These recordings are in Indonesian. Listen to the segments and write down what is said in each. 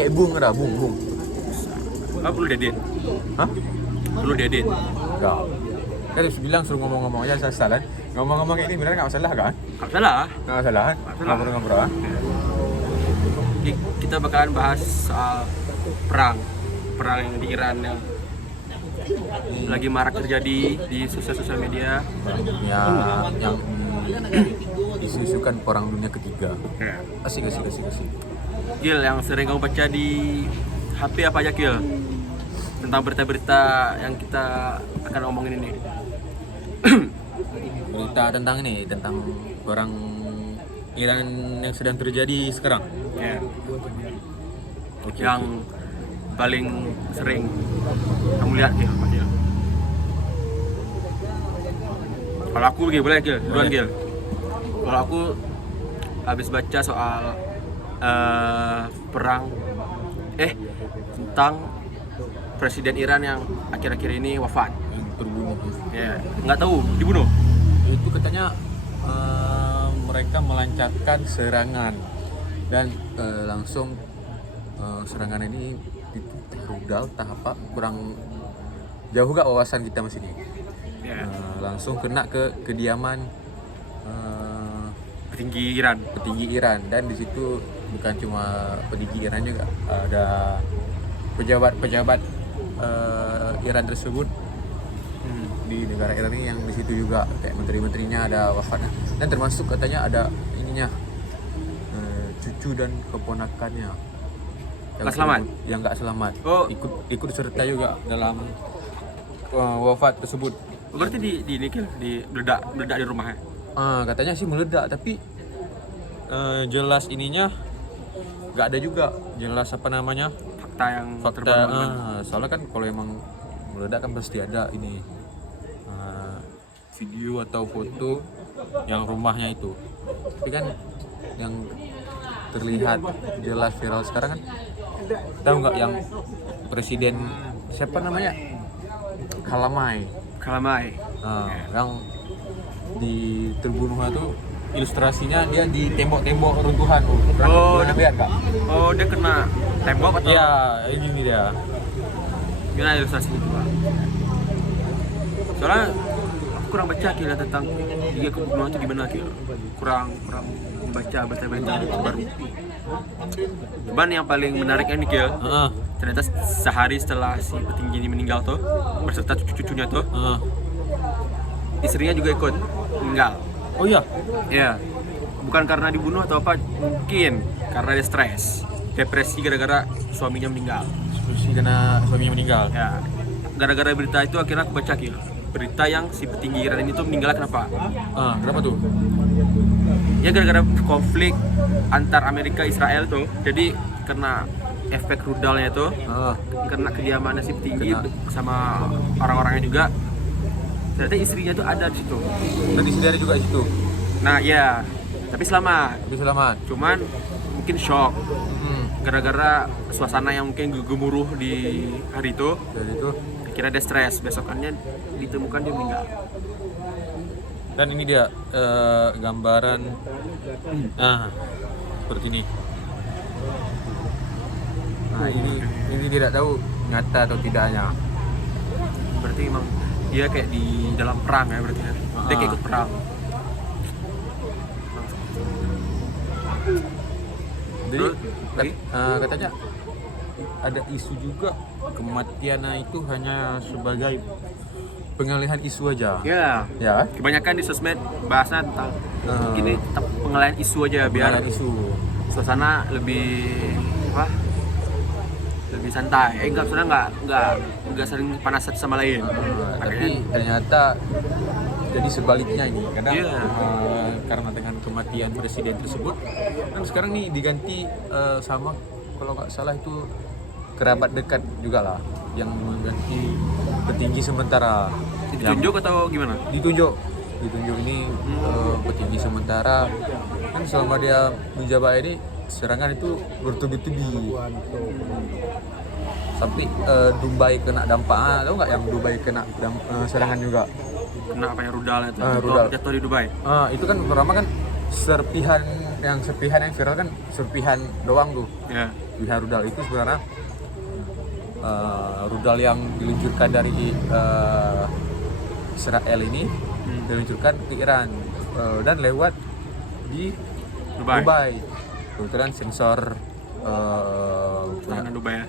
kayak bung ada bung. Perlu diedit. Hah? Perlu diedit. Enggak. Kan dia bilang suruh ngomong-ngomong aja asal-asalan. Ngomong-ngomong kayak ini benar nggak masalah kan? Nggak salah. Nggak masalah kan? Ngobrol-ngobrol kan? Kita bakalan bahas soal perang yang di Iran yang lagi marak terjadi di sosial media. Ya, yang disusukan perang dunia ketiga. Asik. Gil, yang sering kamu baca di HP apa aja Gil? Tentang berita-berita yang kita akan omongin ini. Berita tentang perang Iran yang sedang terjadi sekarang. Ya. Oke, Yang paling sering kamu lihat Gil, apa Gil? Kalau aku Gil, boleh Gil? Duluan Boleh. Gil. Kalau aku habis baca soal perang tentang presiden Iran yang akhir-akhir ini wafat. yang terbunuh. Ya, nggak tahu dibunuh. Itu katanya mereka melancarkan serangan dan langsung serangan ini itu rudal tahap kurang jauh gak wawasan kita masih ini. Ya, Langsung kena ke kediaman petinggi Iran. petinggi Iran, dan di situ bukan cuma petinggi Iran juga, ada pejabat-pejabat Iran tersebut di negara Iran ini yang di situ juga kayak menteri-menterinya ada wafatnya, dan termasuk katanya ada ininya cucu dan keponakannya Nggak selamat? yang nggak selamat. Oh. ikut serta juga dalam wafat tersebut. Berarti di ini Gil, di meledak di rumahnya. Katanya sih meledak, tapi jelas ininya nggak ada juga jelas apa namanya Fakta yang fakta. terbaru. Soalnya kan kalau emang meledak kan pasti ada ini video atau foto yang rumahnya itu, tapi kan yang terlihat jelas viral sekarang kan, tahu nggak yang presiden siapa namanya, Kalamai. Yang di terbunuhnya tuh ilustrasinya dia di tembok-tembok runtuhan. Pernah lihat nggak? Oh, dia kena tembok atau? Iya, ini dia. Gimana ilustrasinya itu, Pak? Soalnya aku kurang baca Gil tentang dia kebunuhan itu gimana Gil. Kurang membaca baru. Cuman yang paling menariknya nih Gil, ternyata sehari setelah si petinggi ini meninggal tuh, berserta cucu-cucunya tuh, istrinya juga ikut meninggal. Oh iya. Ya, bukan karena dibunuh atau apa, mungkin karena dia stres, depresi gara-gara suaminya meninggal. Karena suaminya meninggal. Ya, gara-gara berita itu akhirnya aku baca Gil. Berita yang si petinggi Iran ini tuh meninggal kenapa? Kenapa tuh? Ya gara-gara konflik antar Amerika Israel tuh. Jadi kena efek rudalnya tuh, kena kediamannya si petinggi sama orang-orangnya juga. Ternyata istrinya tuh ada di situ. Dan di sini ada juga di situ. Nah ya, tapi selamat. Cuman mungkin shock gara-gara suasana yang mungkin gemuruh di hari itu. Dari itu. Akhirnya dia stres. Besokannya ditemukan dia meninggal. Dan ini dia gambaran. Seperti ini. Nah, ini tidak tahu nyata atau tidaknya. Berarti emang dia kayak di dalam perang ya berarti ya. Dia kayak ikut perang. Jadi lagi? katanya ada isu juga kematiannya itu hanya sebagai pengalihan isu aja. Ya. Ya. Kebanyakan di sosmed bahasnya tentang gini, tetap pengalihan isu aja biar Pengalihan isu. suasana lebih lebih santai. Sebenarnya nggak saling panas satu sama lain. Tapi ternyata jadi sebaliknya ini. Kadang Iya. karena dengan kematian presiden tersebut, kan sekarang nih diganti sama, kalau nggak salah itu kerabat dekat juga lah yang mengganti petinggi sementara. Ditunjuk atau gimana? Ditunjuk ini petinggi sementara, kan selama dia menjabat ini serangan itu bertubi-tubi. Sampai Dubai kena dampaknya. Tahu nggak yang Dubai kena serangan juga? Kena apa ya, rudal itu? Rudal. Jatuh di Dubai. Itu kan pertama kan serpihan yang viral kan serpihan doang tuh. Ya. Serpihan rudal itu sebenarnya rudal yang diluncurkan dari Israel ini diluncurkan ke Iran dan lewat di Dubai. Kebetulan sensor Serangan Dubai ya.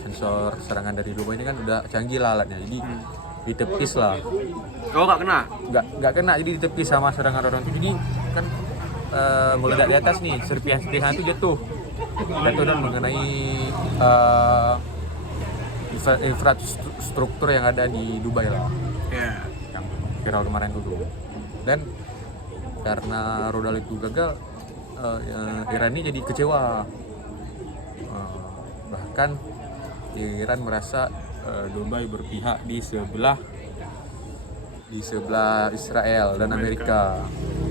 sensor serangan dari Dubai ini kan udah canggih lah alatnya, jadi ditepis lah. Oh, nggak kena? Nggak kena, jadi ditepis sama serangan orang itu. Jadi kan meledak di atas nih, serpihan itu jatuh dan mengenai infrastruktur yang ada di Dubai lah, yang viral kemarin itu. Dan karena rudal itu gagal, Iran ini jadi kecewa. Bahkan Iran merasa Dubai berpihak di sebelah Israel dan Amerika.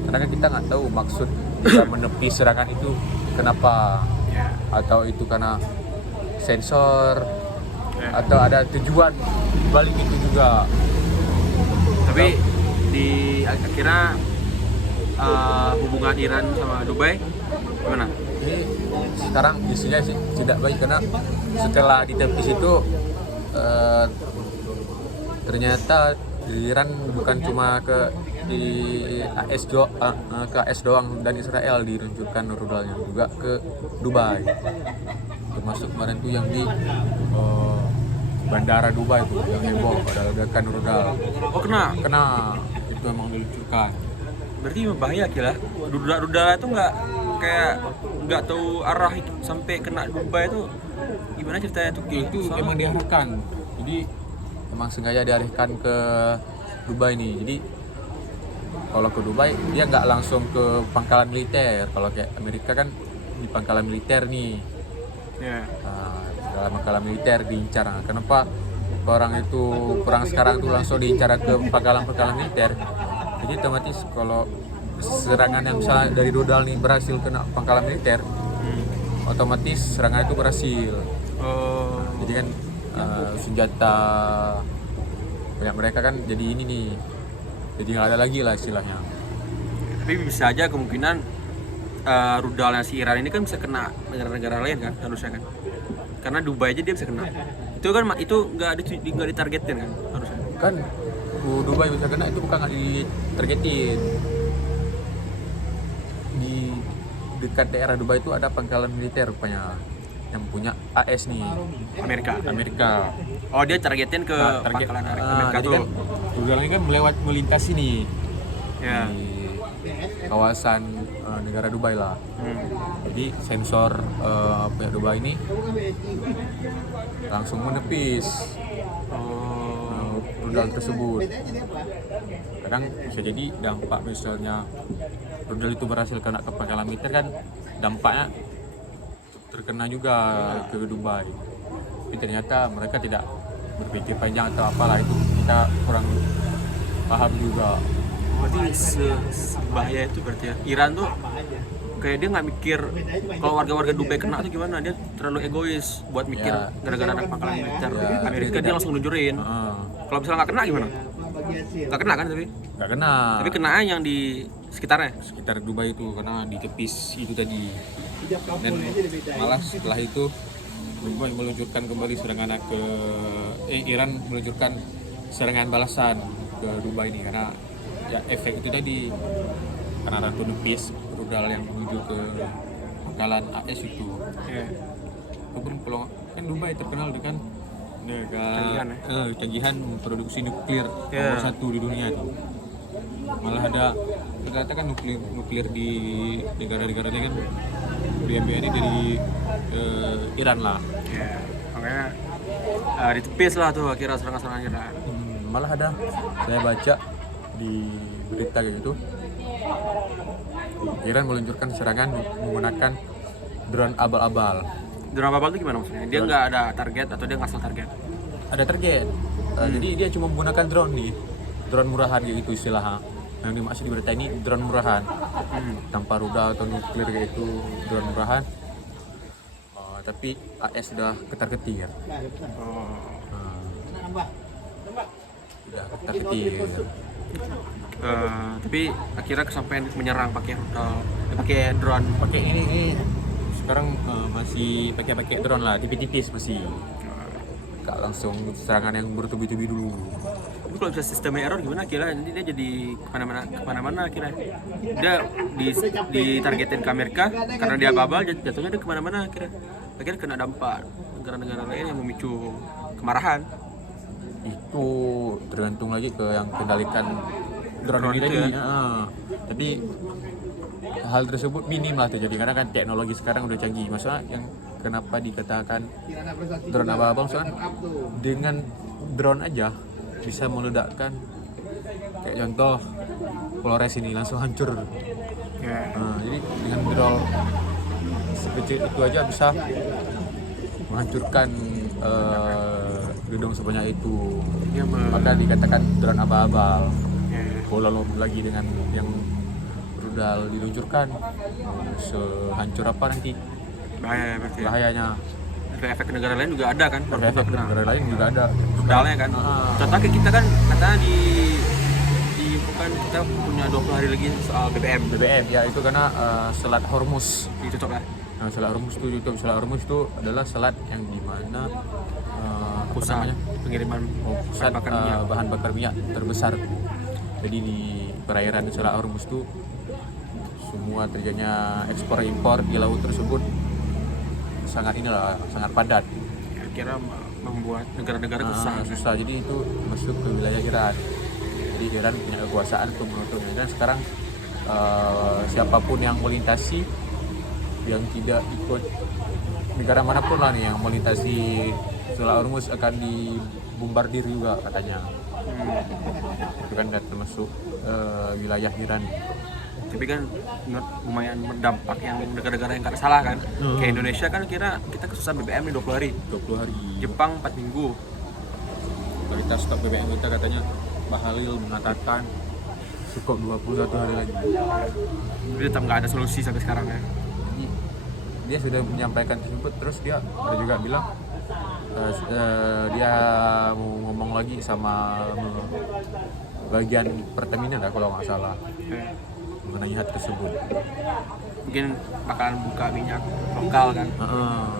Karena kan kita nggak tahu maksud dia menepis serangan itu kenapa, atau itu karena sensor, atau ada tujuan balik itu juga. Tapi di akhirnya hubungan Iran sama Dubai gimana? Ini sekarang isinya sih tidak baik, karena setelah ditepis itu ternyata Iran bukan cuma ke AS doang dan Israel diluncurkan rudalnya, juga ke Dubai. Termasuk kemarin tuh yang di bandara Dubai tuh yang heboh ada ledakan rudal. Oh, kena. Itu emang diluncurkan. Berarti bahaya kira. Rudal itu nggak tahu arah sampai kena Dubai itu gimana ceritanya tuh? Itu emang diarahkan. Jadi emang sengaja diarahkan ke Dubai nih. Jadi kalau ke Dubai dia nggak langsung ke pangkalan militer. Kalau kayak Amerika kan di pangkalan militer nih. Ya. Dalam pangkalan militer diincar. Nah, kenapa perang sekarang tuh langsung diincar ke pangkalan militer? Jadi otomatis kalau serangan yang misalnya dari rudal nih berhasil kena pangkalan militer, otomatis serangan itu berhasil. Jadi kan senjata banyak mereka kan jadi ini nih, jadi nggak ada lagi lah istilahnya. Tapi bisa aja kemungkinan rudalnya si Iran ini kan bisa kena negara-negara lain kan harusnya kan, karena Dubai aja dia bisa kena. Itu kan itu nggak ditargetin kan harusnya. Kan Dubai bisa kena itu bukan nggak ditargetin. Di dekat daerah Dubai itu ada pangkalan militer rupanya yang punya AS nih, Amerika. Oh, dia targetin ke pangkalan Amerika jadi tuh. kan rudalnya kan melintasi nih Ya. di kawasan negara Dubai lah. Jadi sensor pihak Dubai ini langsung menepis rudal tersebut. Kadang bisa jadi dampak misalnya rudal itu berhasil kena ke pangkalan militer kan dampaknya terkena juga ke Dubai. Tapi ternyata mereka tidak berpikir panjang atau apalah, itu kita kurang paham juga. Berarti sebahaya itu berarti ya. Iran tuh kayak dia nggak mikir kalau warga-warga Dubai kena tuh gimana, dia terlalu egois buat mikir gara-gara ada pangkalan militer Amerika dia langsung nunjurin. Kalau misalnya nggak kena gimana? Nggak kena kan Nggak kena. Tapi kena yang di sekitar Dubai itu karena ditepis itu tadi. Dan malah setelah itu Dubai meluncurkan kembali serangan Iran meluncurkan serangan balasan ke Dubai ini karena ya efek itu tadi, karena ada penepis rudal yang menuju ke pangkalan AS itu. Walaupun kalau kan Dubai terkenal dengan canggihan memproduksi nuklir nomor 1 di dunia itu. Malah ada ternyata kan nuklir di negara-negara lain kan ini dari Iran lah. Makanya ditepis lah tuh akhirnya serangan-serangan Iran. Malah ada saya baca di berita kayak gitu, Iran meluncurkan serangan menggunakan drone abal-abal. Drone abal itu gimana maksudnya? Dia nggak ada target atau dia nggak salah target? Ada target. Jadi dia cuma menggunakan drone nih, drone murahan gitu istilahnya. Yang dimaksud di berita ini drone murahan, tanpa rudal atau nuklir kayak itu, drone murahan. Tapi AS sudah ketar-ketir. Sudah ketar-ketir. Tapi akhirnya kesampaian menyerang pakai drone. Pakai ini sekarang masih pakai drone lah, tipis-tipis masih. Gak langsung serangan yang bertubi-tubi dulu. Tapi kalau bisa sistemnya error gimana kira nanti dia jadi kemana-mana kira dia ditargetin ke Amerika karena dia abal jatuhnya dia kemana-mana kira akhirnya kena dampak negara-negara lain yang memicu kemarahan. Itu tergantung lagi ke yang kendalikan drone ini itu tadi. ya? Tapi hal tersebut minim lah terjadi karena kan teknologi sekarang udah canggih. Maksudnya yang kenapa dikatakan drone abal-abal, soalnya dengan drone aja bisa meledakkan, kayak contoh Flores ini langsung hancur. Jadi dengan drone sekecil itu aja bisa menghancurkan gedung sebanyak itu. Maka dikatakan drone abal-abal. Kalau lagi dengan yang rudal diluncurkan, sehancur apa nanti? Bahaya berarti. Bahayanya. Efek negara lain juga ada kan? Efek negara lain juga ada. Rudalnya kan. Contohnya kayak kita kan katanya di bukan kita punya 20 hari lagi soal BBM. BBM ya, itu karena Selat Hormuz Ditutup lah. Nah, Selat Hormuz itu YouTube. Selat Hormuz itu adalah selat yang dimana Pusat pengiriman pusat bahan bakar minyak terbesar. Jadi di perairan Selat Hormuz itu semua terjadinya ekspor impor di laut tersebut sangat padat. Kira membuat negara-negara susah. Jadi itu masuk ke wilayah Iran. Jadi Iran punya kekuasaan untuk menutupnya. Dan sekarang siapapun yang melintasi yang tidak ikut negara manapun lah nih yang melintasi Selat Hormuz akan dibombardir juga katanya. Itu kan termasuk wilayah Iran. Tapi kan lumayan berdampak yang negara-negara yang gak salah kan. Kayak Indonesia kan kira kita kesusahan BBM nih 20 hari. Jepang 4 minggu. Kualitas stok BBM kita katanya Pak Halil mengatakan cukup 21 hari lagi. Tapi tetap nggak ada solusi sampai sekarang ya. Jadi dia sudah menyampaikan tersebut, terus dia juga bilang dia mau ngomong lagi sama bagian Pertamina kalau nggak salah mengenai hal tersebut. Mungkin bakalan buka minyak lokal kan.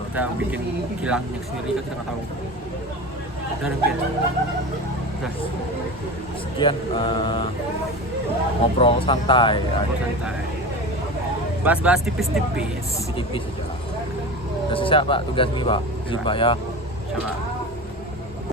Kita bikin kilang minyak sendiri kan kita nggak tahu. Dan mungkin sekian ngobrol santai. Bahas-bahas tipis-tipis aja. Udah selesai Pak tugas nih Pak. Izin Pak ya. Coba.